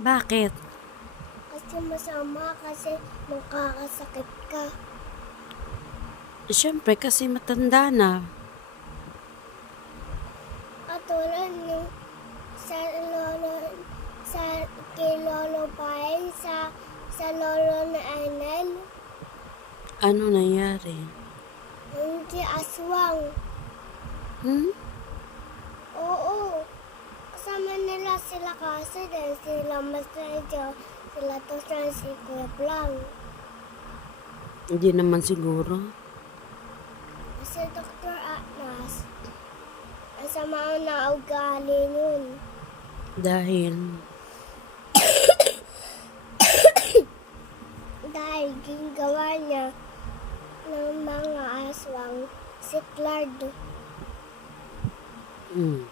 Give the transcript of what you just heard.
Bakit? Kasi masama kasi makakasakit ka. Siyempre kasi matanda na. Katulad ng sa lolo, sa kay Lolo Pai, sa lolo na Anel, Ano nangyari? yung kay Aswang. Hmm? Oo, kasama nila sila kasi dahil sila Masrejo, sila Tosan, si Kuya Blang. Hindi naman siguro. Si Dr. Atlas, ang sama na ugali nun. Dahil Dahil ginagawa niya ng mga aswang si Clardo. hmm,